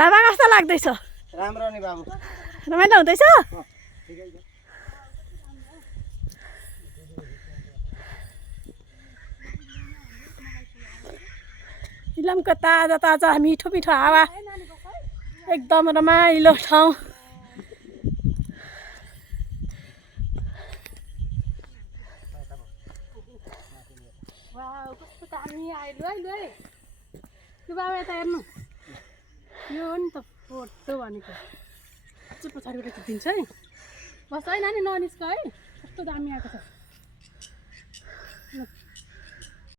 बाबा कस्तो लाग्दैछ? राम्रो नि बाबु। रमाइलो हुँदैछ? ठिकै छ। इलामको ताजा ताजा मिठो मिठो हावा एकदम रमाइलो ठाउँ। कस्तो दामी आयो लु है लु बाबा यता हेर्नु यो हो नि त फोटो भनेको चाहिँ पछाडिबाट खिचिदिन्छ है बस है नानी ननिस्क है कस्तो दामी आएको छ